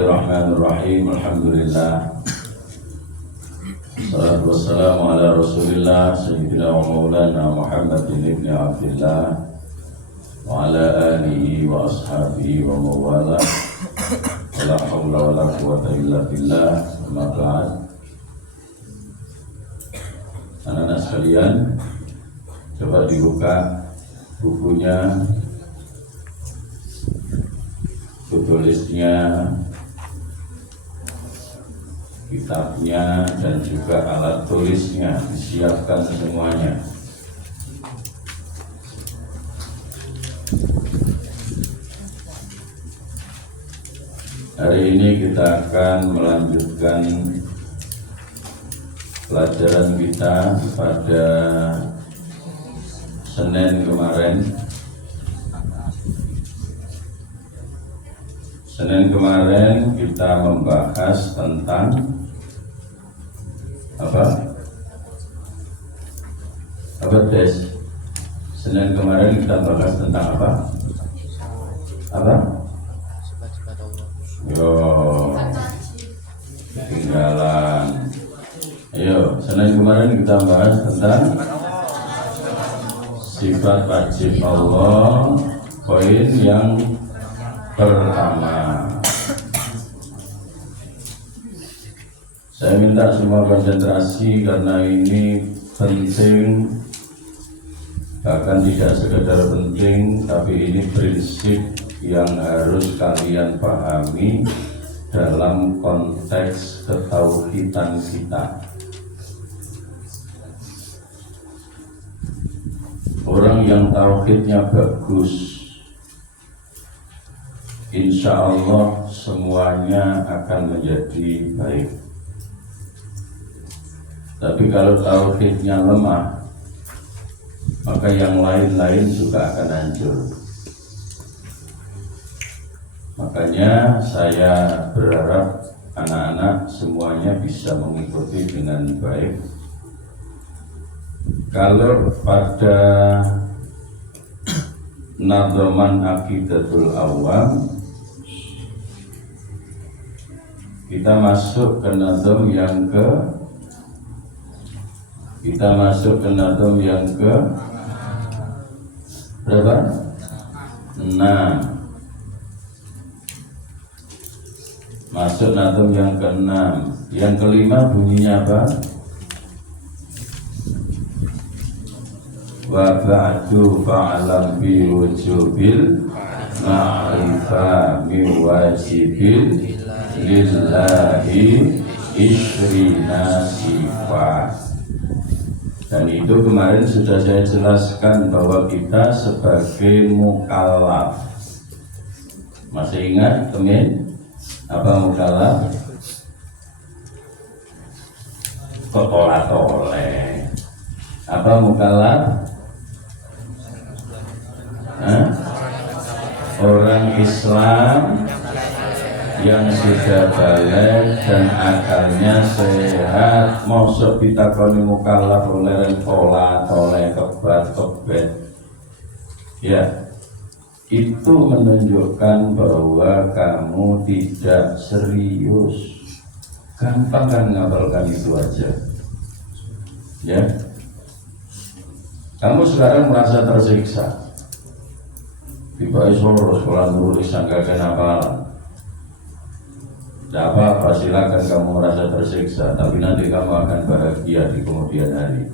Bismillahirrahmanirrahim. Alhamdulillah. Salatu wassalamu ala Rasulillah Sayyidina wa maulana Muhammadin ibn Abdillah wa ala alihi wa ashabihi wa mawala. La hawla wa la quwwata illa billah. Amma ba'd. Anak-anak sekalian, coba dibuka bukunya, tulisnya, kitabnya, dan juga alat tulisnya disiapkan semuanya. Hari ini kita akan melanjutkan pelajaran kita pada Senin kemarin. Senin kemarin kita membahas tentang apa Des? Senin kemarin kita bahas tentang apa? Yo, ketinggalan. Ayo, Senin kemarin kita bahas tentang sifat wajib Allah, poin yang pertama. Saya minta semua konsentrasi karena ini penting, bahkan tidak sekedar penting, tapi ini prinsip yang harus kalian pahami dalam konteks ketauhidan kita. Orang yang tauhidnya bagus, insya Allah semuanya akan menjadi baik. Tapi kalau tauhidnya lemah, maka yang lain-lain juga akan hancur. Makanya saya berharap anak-anak semuanya bisa mengikuti dengan baik. Kalau pada Nadhaman Aqidatul Awam, kita masuk ke nadham yang ke berapa? 6. Masuk nadham yang ke-6. Yang ke-5 bunyinya apa? Wa ba'du fa'alam bi wujubil ma'rifah mi wajibil lillahi ishrina sifat. Dan itu kemarin sudah saya jelaskan bahwa kita sebagai mukallaf. Masih ingat teman? Apa mukallaf? Ketolak-toleh. Apa mukallaf? Orang Islam yang sudah balik dan akalnya sehat, maksud ditakoni mukallaf oleh toleh kebet. Ya, itu menunjukkan bahwa kamu tidak serius. Gampang kan ngapalkan itu aja. Ya, kamu sekarang merasa tersiksa. Tiba Solo sekolah nurul sangka kenapalan. Tidak apa-apa, silakan kamu merasa tersiksa, tapi nanti kamu akan bahagia di kemudian hari.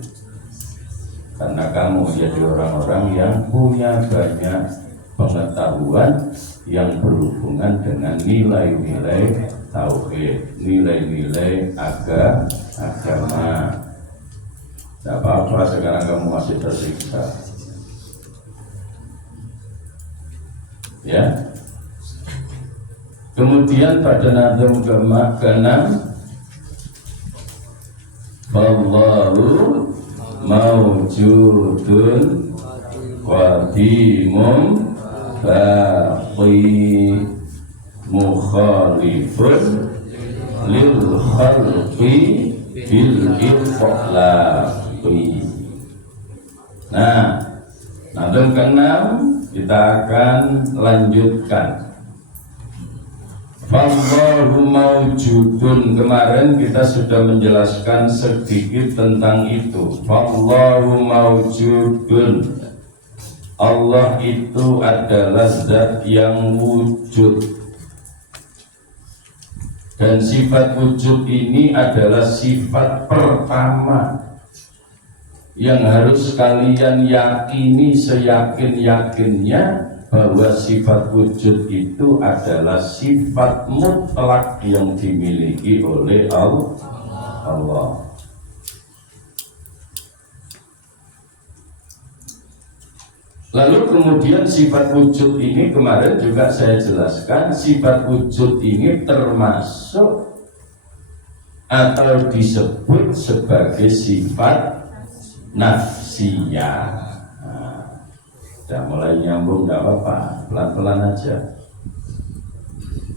Karena kamu menjadi orang-orang yang punya banyak pengetahuan yang berhubungan dengan nilai-nilai tauhid, nilai-nilai agama. Tidak apa-apa sekarang kamu masih tersiksa. Ya. Kemudian pada nadham ke-6, Allahu mawjudun qadimun baqi mukhalifun lil khalqi bil iflaqi. Nah, nadham ke-6 kita akan lanjutkan. Fallahu mawjudun. Kemarin kita sudah menjelaskan sedikit tentang itu. Fallahu mawjudun. Allah itu adalah zat yang wujud. Dan sifat wujud ini adalah sifat pertama yang harus kalian yakini seyakin-yakinnya, bahwa sifat wujud itu adalah sifat mutlak yang dimiliki oleh Allah. Lalu kemudian sifat wujud ini kemarin juga saya jelaskan, sifat wujud ini termasuk atau disebut sebagai sifat nafsiyah. Sudah mulai nyambung, tidak apa-apa, pelan-pelan aja.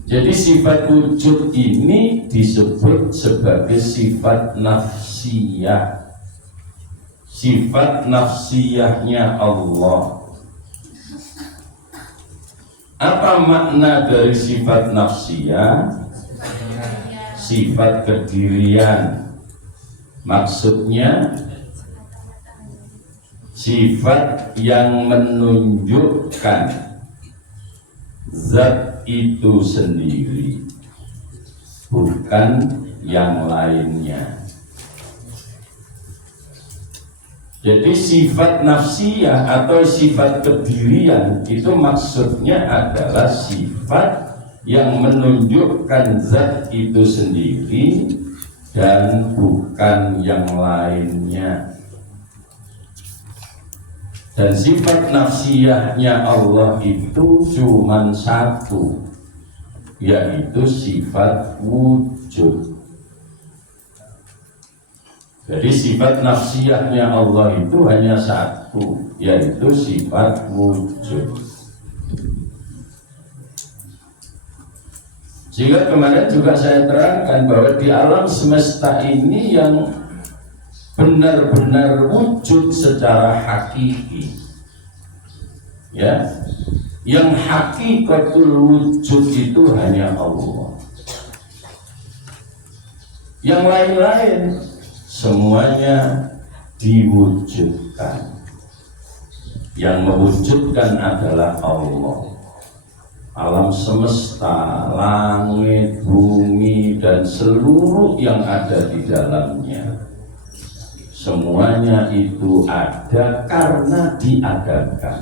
Jadi sifat wujud ini disebut sebagai sifat nafsiyah. Sifat nafsiyahnya Allah. Apa makna dari sifat nafsiyah? Sifat kedirian. Maksudnya sifat yang menunjukkan zat itu sendiri, bukan yang lainnya. Jadi sifat nafsiyah atau sifat kedirian itu maksudnya adalah sifat yang menunjukkan zat itu sendiri dan bukan yang lainnya. Dan sifat nafsiyahnya Allah itu cuma satu, yaitu sifat wujud. Jadi sifat nafsiyahnya Allah itu hanya satu, yaitu sifat wujud. Sehingga kemarin juga saya terangkan bahwa di alam semesta ini yang benar-benar wujud secara hakiki, ya, yang hakikatul wujud itu hanya Allah. Yang lain-lain semuanya diwujudkan. Yang mewujudkan adalah Allah. Alam semesta, langit, bumi, dan seluruh yang ada di dalamnya, semuanya itu ada karena diadakan,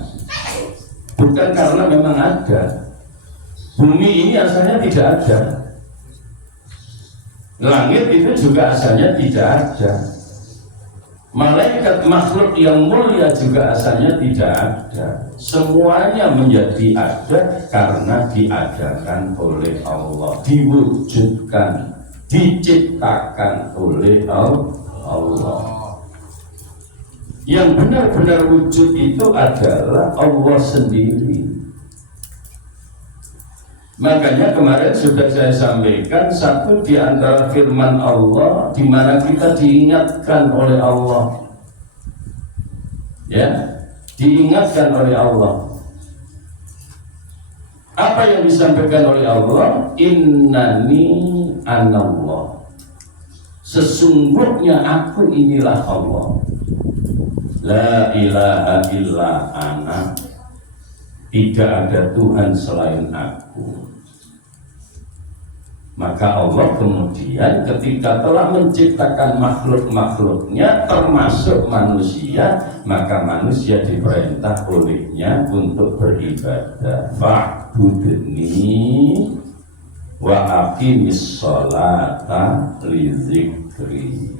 bukan karena memang ada. Bumi ini asalnya tidak ada, langit itu juga asalnya tidak ada, malaikat makhluk yang mulia juga asalnya tidak ada. Semuanya menjadi ada karena diadakan oleh Allah, diwujudkan, diciptakan oleh Allah. Yang benar-benar wujud itu adalah Allah sendiri. Makanya kemarin sudah saya sampaikan, satu di antara firman Allah di mana kita diingatkan oleh Allah, ya, diingatkan oleh Allah. Apa yang disampaikan oleh Allah? Innani anallah. Sesungguhnya aku inilah Allah. La ilaha illa ana. Tidak ada Tuhan selain aku. Maka Allah kemudian ketika telah menciptakan makhluk-makhluknya termasuk manusia, maka manusia diperintah olehnya untuk beribadah. Fa'budni wa aqimis sholata li dzikri.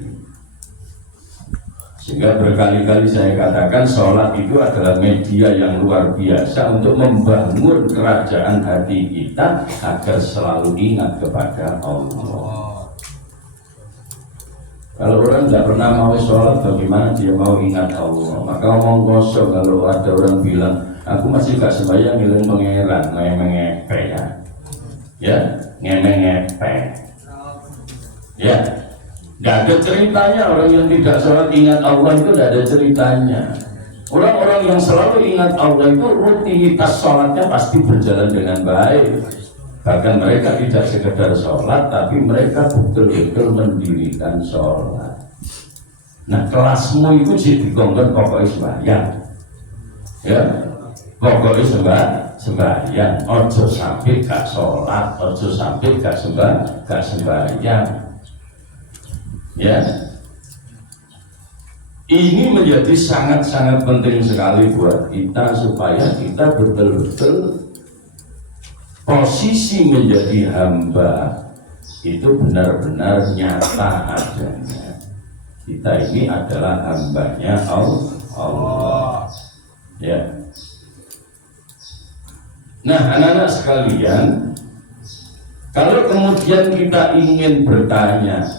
Sehingga berkali-kali saya katakan sholat itu adalah media yang luar biasa untuk membangun kerajaan hati kita agar selalu ingat kepada Allah. Kalau orang tidak pernah mau sholat, bagaimana dia mau ingat Allah? Maka omong kosong kalau ada orang bilang, aku masih gak sembahyang, ngiling pangeran, ngepe ya, ya, ngepe, ya. Tidak ada ceritanya orang yang tidak sholat ingat Allah itu, tidak ada ceritanya. Orang-orang yang selalu ingat Allah itu rutinitas sholatnya pasti berjalan dengan baik. Bahkan mereka tidak sekedar sholat, tapi mereka betul-betul mendirikan sholat. Nah, kelasmu itu sih dikongkon pokoknya sembahyang, ya, pokoknya sembahyang. Ojo sampai gak sholat, ojo sampai gak sembahyang, ya. Ini menjadi sangat-sangat penting sekali buat kita supaya kita betul-betul posisi menjadi hamba itu benar-benar nyata adanya. Kita ini adalah hambanya Allah. Ya. Nah, anak-anak sekalian, kalau kemudian kita ingin bertanya,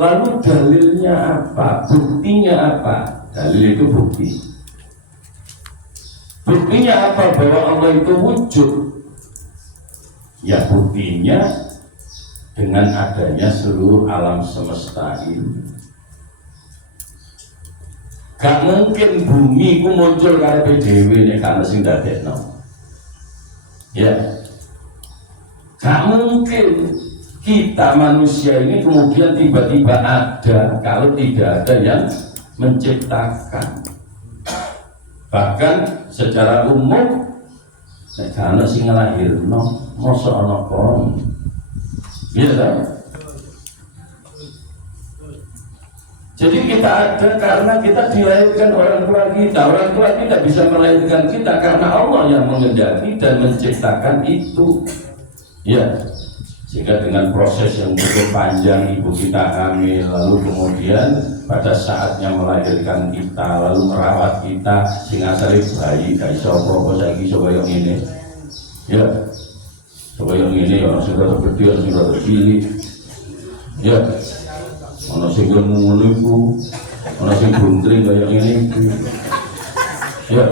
lalu dalilnya apa? Buktinya apa? Dalil itu bukti. Buktinya apa bahwa Allah itu wujud? Ya, buktinya dengan adanya seluruh alam semesta ini. Gak mungkin bumi ku muncul karepe dhewe nek gak sing dadekno. Ya. Gak mungkin kita manusia ini kemudian tiba-tiba ada kalau tidak ada yang menciptakan. Bahkan secara umum nek gak ana sing nglahirno, mosok ana kon. Iya kan? Jadi kita ada karena kita dilahirkan orang tua kita. Orang tua kita bisa melahirkan kita karena Allah yang mengendaki dan menciptakan itu. Ya, sehingga dengan proses yang cukup panjang ibu kita hamil, lalu kemudian pada saatnya melahirkan kita, lalu merawat kita, sehingga sering bayi gak iso apa-apa saiki coba yang ini. Ya, coba yang ini ya sudah tergede, sudah terpilih. Ya. Ono sing ngono iku, ono sing buntring kaya ngene iki. Ya.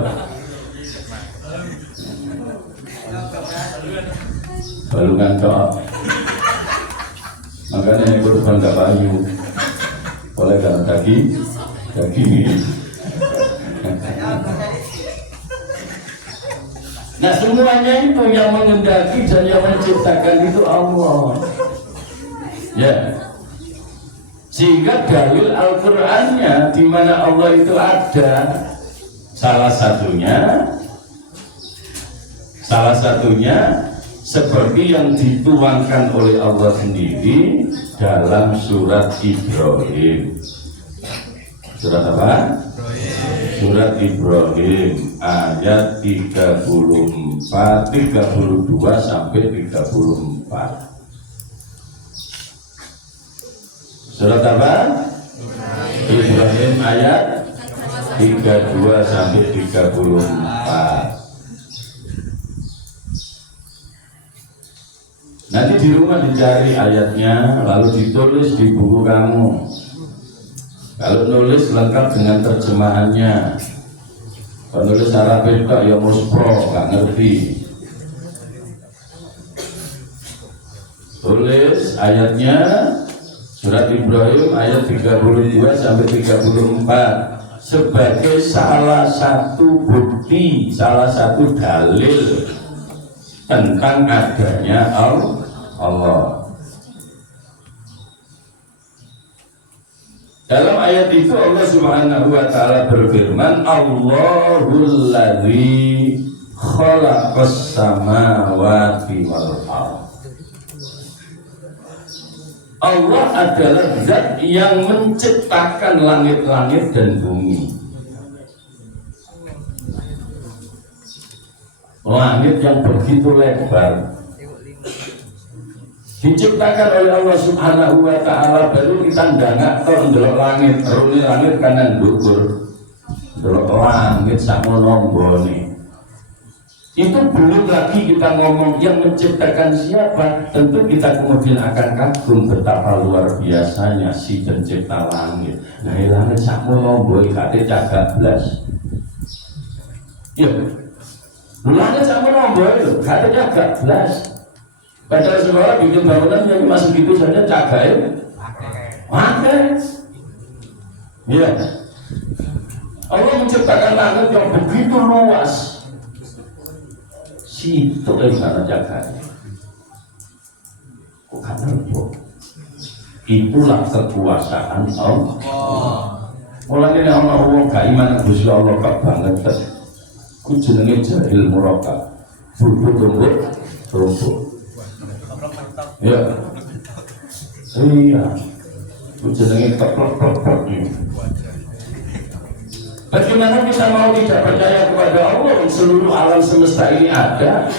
Balungan tok. Makanya ini korban gak payu. Oleh karena daging. Nah, semuanya itu yang mengendaki dan yang menciptakan itu Allah. Ya. Sehingga dalil Al-Qur'annya di mana Allah itu ada, salah satunya seperti yang dituangkan oleh Allah sendiri dalam surat Ibrahim. Surat apa? Surat Ibrahim ayat 34, 32 sampai 34. Surat apa? Ibrahim ayat 32 sampai 34. Nanti di rumah dicari ayatnya, lalu ditulis di buku kamu. Kalau nulis lengkap dengan terjemahannya. Kalau nulis Arab itu ya muspro, nggak ngerti. Tulis ayatnya. Surat Ibrahim ayat 32 sampai 34 sebagai salah satu bukti, salah satu dalil tentang adanya Allah. Dalam ayat itu Allah Subhanahu wa taala berfirman, Allahul ladzi khalaqas samawati wal ardh. Allah adalah zat yang menciptakan langit-langit dan bumi. Langit yang begitu lebar diciptakan oleh Allah Subhanahu wa taala, baru kita ndangak kok ndelok langit, rune langit kanan ndukur. Ndelok langit sakmono nggone. Itu belum lagi kita ngomong yang menciptakan siapa. Tentu kita kemudian akan kagum betapa luar biasanya si pencipta langit. Nah, langit sakmono boy kate cagak blas. Ya. Langit sakmono boy kate cagak blas. Padahal sekolah bikin bangunan yang masih gitu saja cagak. Pakai. Iya. Allah menciptakan langit yang begitu luas. Itu karena jaganya. bukan rebo. Itulah kekuasaan Allah. Mulane nek ana wong gak iman Gusti Allah kok banget ku jenenge jahil murakab. Bodoh tumbuk tumbuk. Ya. Iya. Ku jenenge keplok-plok. Bagaimana kita mau tidak percaya kepada Allah? Seluruh alam semesta ini ada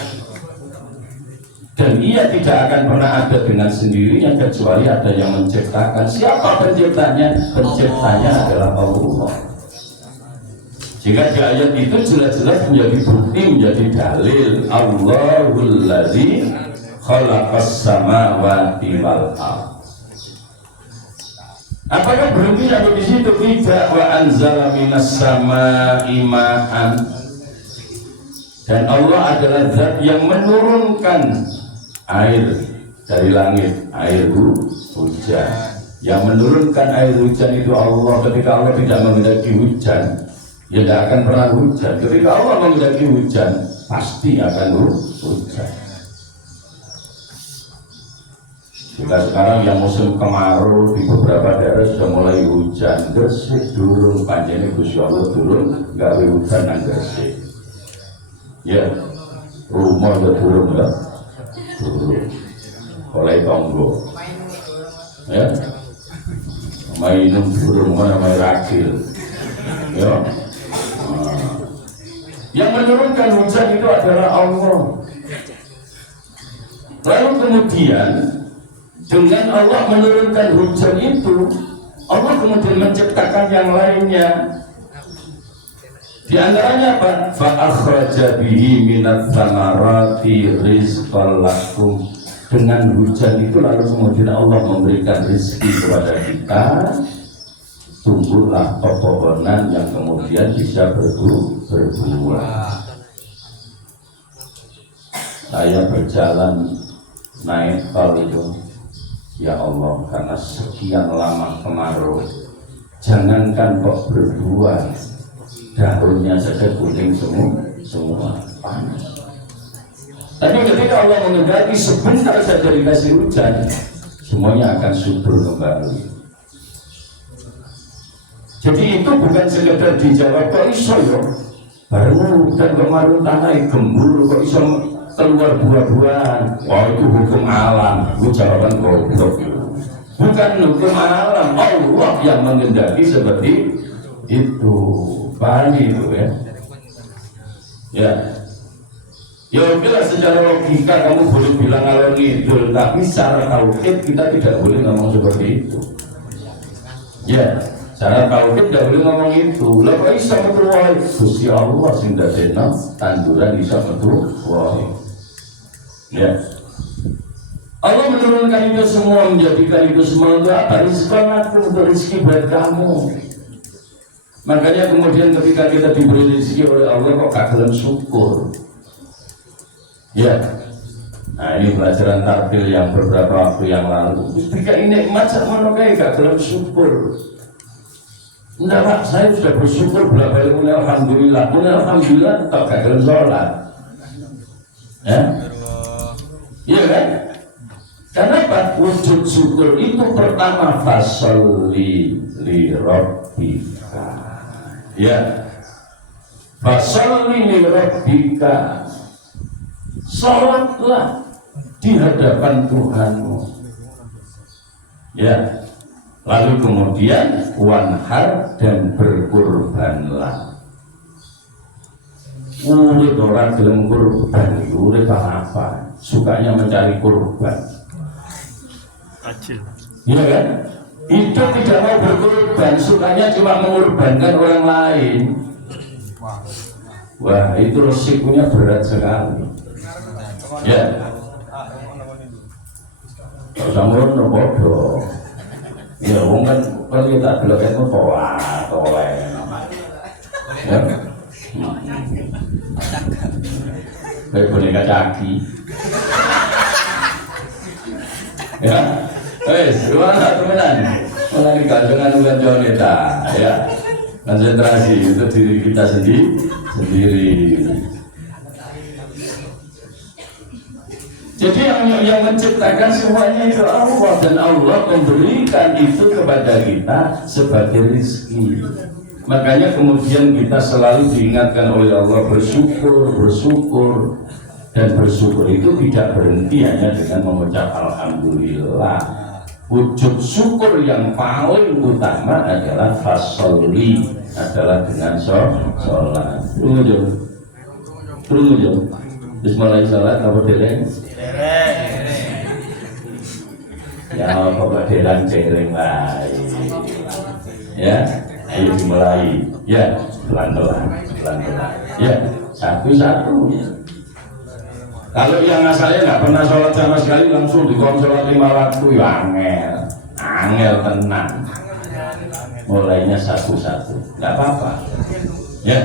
dan ia tidak akan pernah ada dengan sendirinya kecuali ada yang menciptakan. Siapa penciptanya? Penciptanya adalah Allah. Jika di ayat itu jelas-jelas menjadi bukti, menjadi dalil Allahul ladzi khalaqas samawati wal ardh. Apakah berhenti sampai di situ? Tidak. Wa anzala minas samaa'i ma'an. Dan Allah adalah zat yang menurunkan air dari langit, air hujan. Yang menurunkan air hujan itu Allah. Ketika Allah tidak menghendaki hujan, ya tidak akan pernah hujan. Ketika Allah menghendaki hujan, pasti akan hujan. Jika sekarang yang musim kemarau di beberapa daerah sudah mulai hujan, gresik durung panjangnya Gusti Allah durung gawe hujan nang gresik. Ya, rumah udah durung ya, durung. Oleh tonggo, ya, mainum durung mana main rakil, ya. Yang menurunkan hujan itu adalah Allah. Lalu kemudian dengan Allah menurunkan hujan itu, Allah kemudian menciptakan yang lainnya. Di antaranya apa? Fa akhraja bihi minats tsamarati rizqan lakum. Dengan hujan itu lalu kemudian Allah memberikan rezeki kepada kita. Tumbuhlah pepohonan yang kemudian bisa berbuah. Saya berjalan naik tol itu. Ya Allah, karena sekian lama kemarau, jangankan kok berbuah, daunnya saja kuning semua panas. Tapi ketika Allah menghendaki sebentar saja dikasih hujan, semuanya akan subur kembali. Jadi itu bukan sekedar dijawab kok iso yo, baru dan kemarin tanah gembul kok iso keluar buah-buahan. Oh itu hukum alam. Itu jawaban goblok. Bukan hukum alam, Allah yang menghendaki seperti itu. Paham itu ya? Ya. Ya oke lah, secara logika kamu boleh bilang ngalor ngidul, tapi secara tauhid kita tidak boleh ngomong seperti itu. Ya, secara tauhid tidak boleh ngomong itu. Lah kok iso metu wae? Gusti Allah sing dadekno tanduran iso metu wae. Ya, Allah menurunkan itu semua, menjadikan itu semua untuk apa? Untuk rezeki buat kamu. Makanya kemudian ketika kita diberi rezeki oleh Allah kok gak gelem syukur. Ya, nah ini pelajaran tarbil yang beberapa waktu yang lalu. Ketika ini nikmat sama kayak gak gelem syukur. Enggak Pak, saya sudah bersyukur berapa kali, alhamdulillah, tak gak gelem sholat. Ya. Iya kan? Karena apa? Wujud syukur itu pertama fasolli li rabbika. Ya. Fasolli li rabbika. Salatlah di hadapan Tuhanmu. Ya. Lalu kemudian wanhar dan berkurbanlah. Urip orang gelem kurban, urip apa? Sukanya mencari kurban. Iya kan? Itu tidak mau berkorban, sukanya cuma mengorbankan orang lain. Wah, itu resikonya berat sekali. Ya. Kalau sama orang bodoh. Ya, wong kan kalau kita belok itu toleh. Ya. Kayak boneka caki. Ya, gimana teman-teman? Mulai gantungan kita, ya. Konsentrasi untuk diri kita sendiri. Jadi yang menciptakan semuanya itu Allah, dan Allah memberikan itu kepada kita sebagai rezeki. Makanya kemudian kita selalu diingatkan oleh Allah bersyukur, dan bersyukur itu tidak berhenti hanya dengan mengucap alhamdulillah. Wujud syukur yang paling utama adalah fasholli, adalah dengan sholat. Tunggu. Bismillah sholat apa dereng? Ya pokok dereng cereng lah. Ya, ayo dimulai. Ya, pelan-pelan. Ya, satu-satu. Kalau yang asalnya nggak pernah sholat sama sekali langsung dikon sholat 5 waktu, ya angel tenang. Mulainya satu-satu, nggak apa-apa. Ya,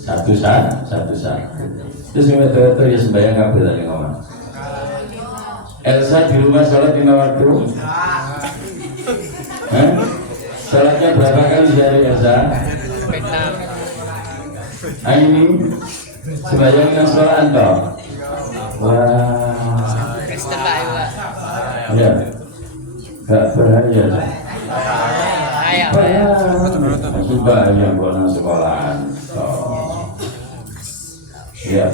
satu-satu. Terus yang itu ya sembahyang kabel tadi ngomong. Elsa di rumah sholat 5 waktu. Sholatnya berapa kali sehari Elsa? Ini sembahyang yang sholat toh. Wah. Ya. Gak bahaya. Masih bahaya buat sekolahan. Ya.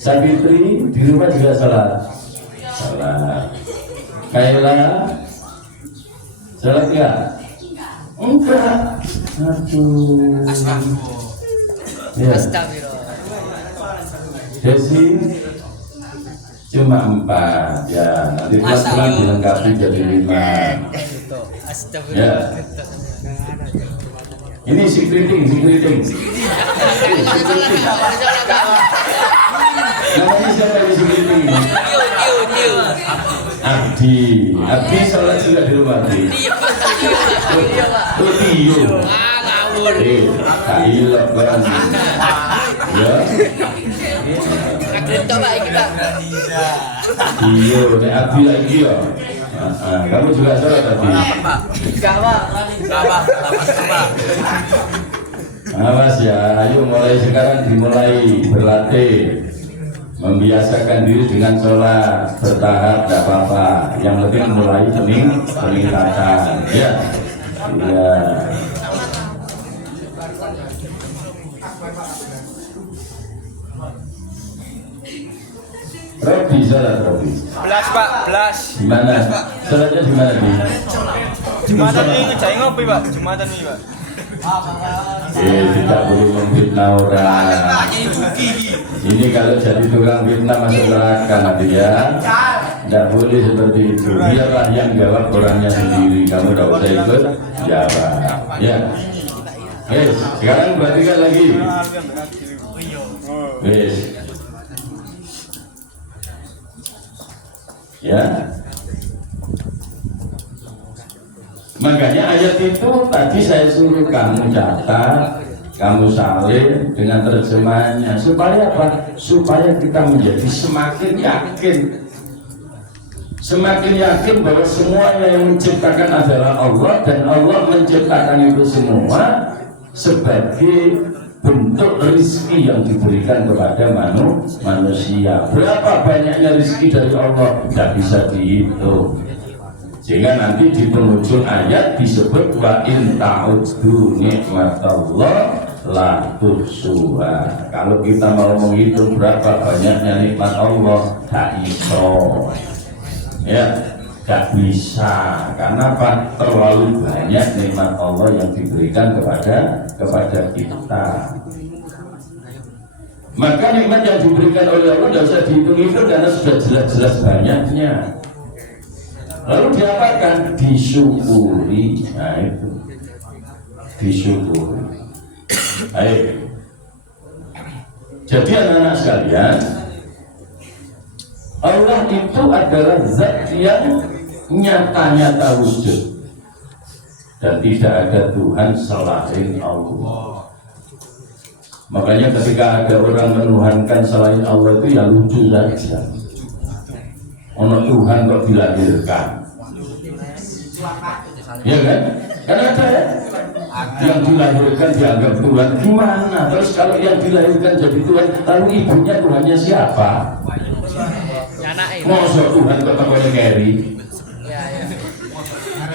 Sabitri di rumah juga sholat. Kaila sholat ya? Enggak. Aduh. Ya. Desi cuma 4 ya, nanti pelan-pelan dilengkapi jadi 5. Ya. Ini si keriting. Namanya siapa ini si keriting? Abdi sholat juga di rumah Abdi. Tio. Kailok banget. Ya. Iya, ini Abdi lagi ya. Kamu juga sholat tadi? Awas ya, ayo mulai sekarang dimulai berlatih, membiasakan diri dengan sholat bertahap, tidak apa-apa. Yang penting mulai peningkatan. Ya. Robi sholat Robi. Belas Pak, belas. Gimana? Sholatnya di mana nih? Jumatan ini cai ngopi Pak, Jumatan ini Pak. Tidak boleh memfitnah orang. Ini kalau jadi tukang fitnah masuk neraka nanti ya. Tidak boleh seperti itu. Biarlah yang jawab orangnya sendiri. Kamu tidak usah ikut jawab. Ya. Sekarang perhatikan lagi. Ya. Makanya ayat itu tadi saya suruh kamu catat, kamu salin dengan terjemahannya. Supaya apa? Supaya kita menjadi semakin yakin bahwa semuanya yang menciptakan adalah Allah, dan Allah menciptakan itu semua sebagai bentuk rezeki yang diberikan kepada manusia. Berapa banyaknya rezeki dari Allah tidak bisa dihitung. Sehingga nanti di penghujung ayat disebut wa in ta'uddu nikmatallah la tuhsuha. Kalau kita mau menghitung berapa banyaknya nikmat Allah, tak iso. Ya, tak bisa. Karena apa? Terlalu banyak nikmat Allah yang diberikan kepada kita. Maka nikmat yang diberikan oleh Allah tidak usah dihitung-hitung karena sudah jelas-jelas banyaknya. Lalu diapakan? Disyukuri. Nah itu, disyukuri. Ayo. Jadi anak-anak sekalian, Allah itu adalah zat yang nyata-nyata wujud, dan tidak ada Tuhan selain Allah. Makanya ketika ada orang menuhankan selain Allah itu ya lucu saja. Ono Tuhan kok dilahirkan, ya kan? Karena ada ya yang dilahirkan dianggap Tuhan. Gimana? Terus kalau yang dilahirkan jadi Tuhan, lalu ibunya Tuhannya siapa? Masa Tuhan kok takutnya carry?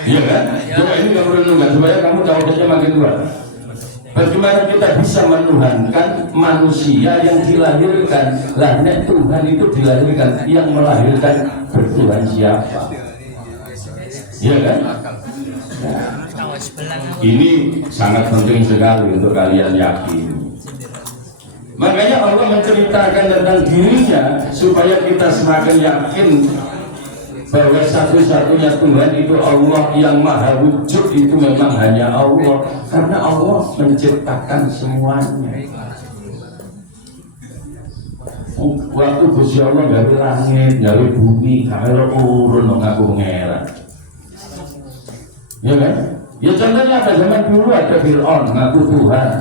Iya kan? Coba ini kamu renungkan supaya kamu tahu makin kuat. Bagaimana kita bisa menuhankan manusia yang dilahirkan? Lah Tuhan itu dilahirkan, yang melahirkan bertuhan siapa? Iya kan? Nah, ini sangat penting sekali untuk kalian yakin. Makanya Allah menceritakan tentang dirinya supaya kita semakin yakin bahwa satu-satunya Tuhan itu Allah, yang maha wujud itu memang hanya Allah, karena Allah menciptakan semuanya. Waktu Gusti Allah gawe langit, gawe bumi, gawe urun ngaku ngeran. Ya kan? Ya contohnya apa? Zaman dulu ada Fir'aun ngaku Tuhan.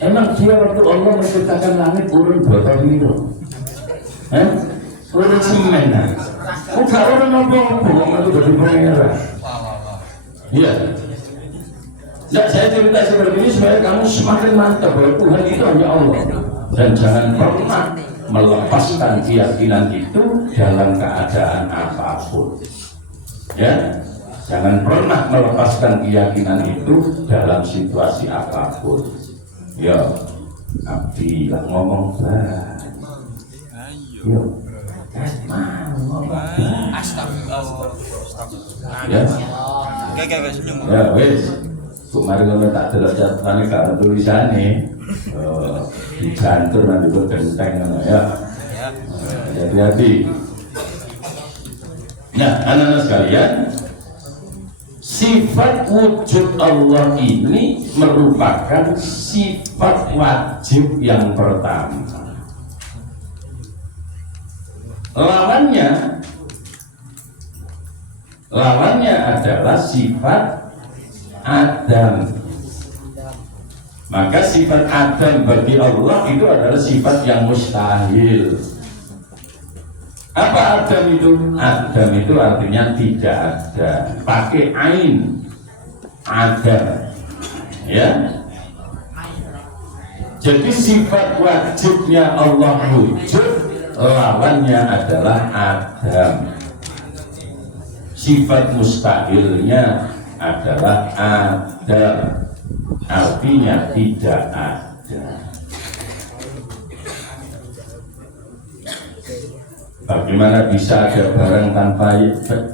Emang dia waktu Allah menciptakan langit urun botol itu? Urun semen lah. Bukan orang apa-apa, itu dari pengeran. Iya. Nah, saya cerita seperti ini supaya kamu semakin mantap bahwa Tuhan itu hanya Allah. Dan jangan pernah melepaskan keyakinan itu dalam keadaan apapun. Ya, jangan pernah melepaskan keyakinan itu dalam situasi apapun. Ya, abdi lah ngomong bah. Yo, Astagfirullah. ya, Gak senyum. ya wes. Kemarin kalau tak delok catatan kalau tulisannya dijantur nanti gue genteng ya. Hati-hati. Nah, anak-anak sekalian, sifat wujud Allah ini merupakan sifat wajib yang pertama. Lawannya adalah sifat Adam. Maka sifat Adam bagi Allah itu adalah sifat yang mustahil. Apa Adam itu? Adam itu artinya tidak ada, pakai ain. Adam, ya. Jadi sifat wajibnya Allah wujud, lawannya adalah Adam. Sifat mustahilnya adalah Adam, artinya tidak ada. Bagaimana bisa ada barang tanpa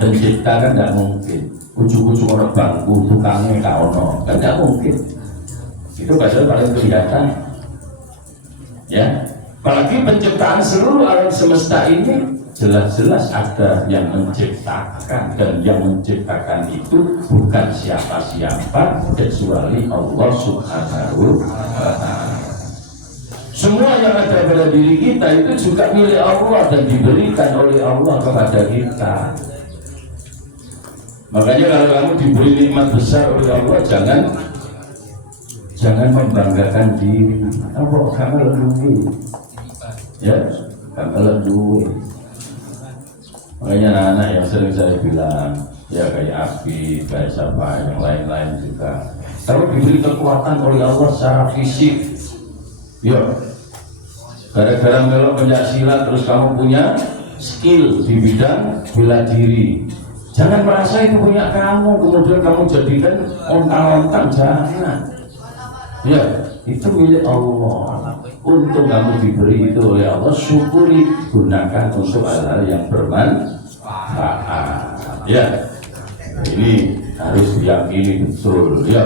pencipta? Kan tidak mungkin. Ujuk-ujuk orang bangku, tukangnya kaono, kan tidak mungkin. Itu pasal paling kelihatan. Ya, apalagi penciptaan seluruh alam semesta ini jelas-jelas ada yang menciptakan, dan yang menciptakan itu bukan siapa-siapa kecuali Allah Subhanahu wa Ta'ala. Semua yang ada pada diri kita itu juga milik Allah dan diberikan oleh Allah kepada kita. Makanya kalau kamu diberi nikmat besar oleh Allah, jangan membanggakan diri. Apa kamu lebih? Ya, kamu lebih. Makanya anak-anak yang sering saya bilang, ya kayak Abi, kayak siapa, yang lain-lain juga. Kalau diberi kekuatan oleh Allah secara fisik, ya, gara-gara melok pencaksilat terus kamu punya skill di bidang bela diri, jangan merasa itu punya kamu kemudian kamu jadikan ontang-ontang, jangan. Ya, itu milik Allah. Untuk kamu diberi itu oleh Allah, syukuri, gunakan untuk hal-hal yang bermanfaat. Ya, ini harus diyakini betul. Ya.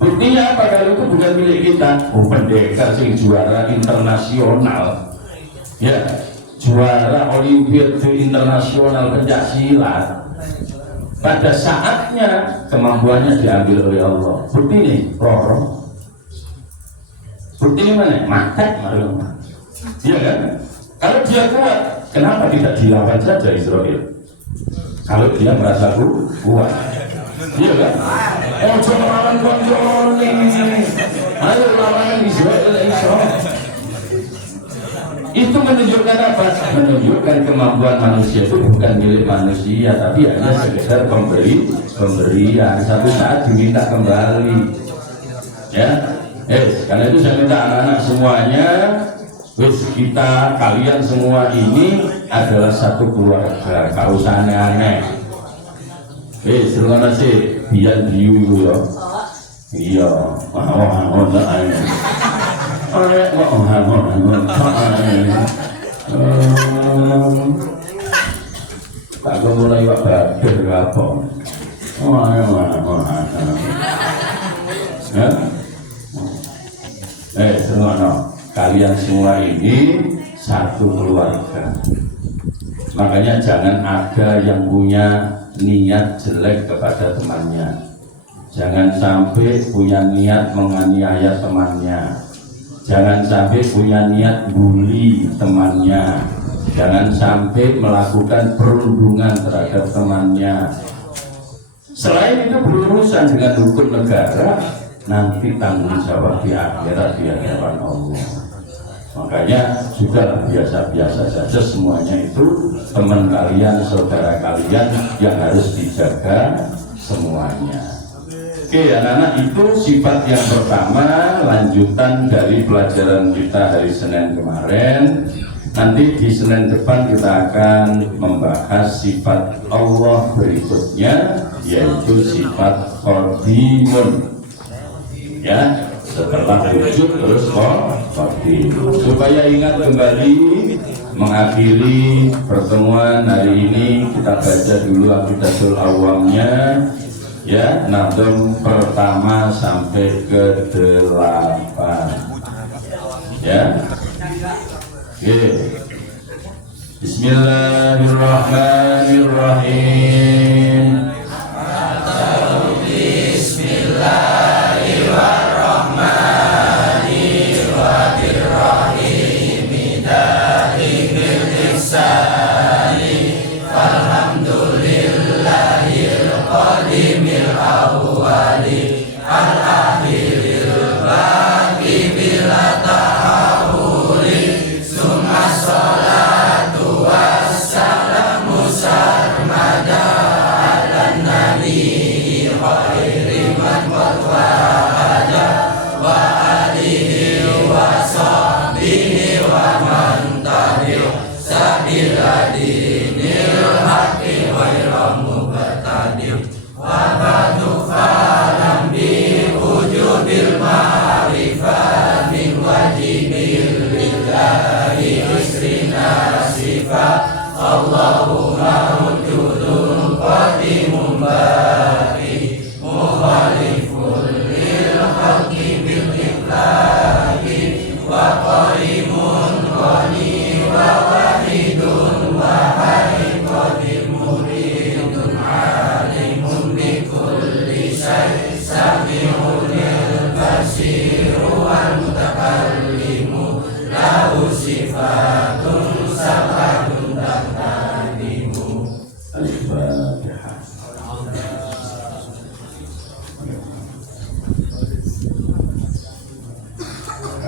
Buktinya apa kalau itu bukan milik kita? Oh, pendekar sing juara internasional, ya, juara olimpiade internasional pencaksilat, pada saatnya kemampuannya diambil oleh Allah. Bukti nih, Roro. Bukti mana? Matek malu. Iya kan? Kalau dia kuat, kenapa tidak dilawan saja Israel? Kalau dia merasa kuat. Iya kan? Oh, jangan lawan kontrol ini. Ayo lawan Israel. Itu menunjukkan apa? Menunjukkan kemampuan manusia itu bukan milik manusia, tapi hanya sekedar pemberian. Satu saat diminta kembali. Ya, karena itu saya minta anak-anak semuanya Wis kita kalian semua ini adalah satu keluarga, gak usah aneh-aneh. Serungan sih, biar diu itu ya. Iya, tak mulai wak bader apa? Serungan, kalian semua ini satu keluarga. Makanya jangan ada yang punya niat jelek kepada temannya. Jangan sampai punya niat menganiaya temannya. Jangan sampai punya niat bully temannya. Jangan sampai melakukan perundungan terhadap temannya. Selain itu berurusan dengan hukum negara, nanti tanggung jawab di akhirat di hadapan Allah. Makanya juga biasa-biasa saja semuanya itu teman kalian, saudara kalian yang harus dijaga semuanya. Oke anak-anak, itu sifat yang pertama, lanjutan dari pelajaran kita hari Senin kemarin. Nanti di Senin depan kita akan membahas sifat Allah berikutnya, yaitu sifat qadimun. Ya, setelah wujud terus qadim. Supaya ingat kembali, mengakhiri pertemuan hari ini kita baca dulu Aqidatul Awamnya, ya, nadom pertama sampai ke 8. Ya. Oke. Bismillahirrahmanirrahim.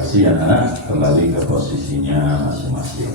Kasih anak kembali ke posisinya masing-masing.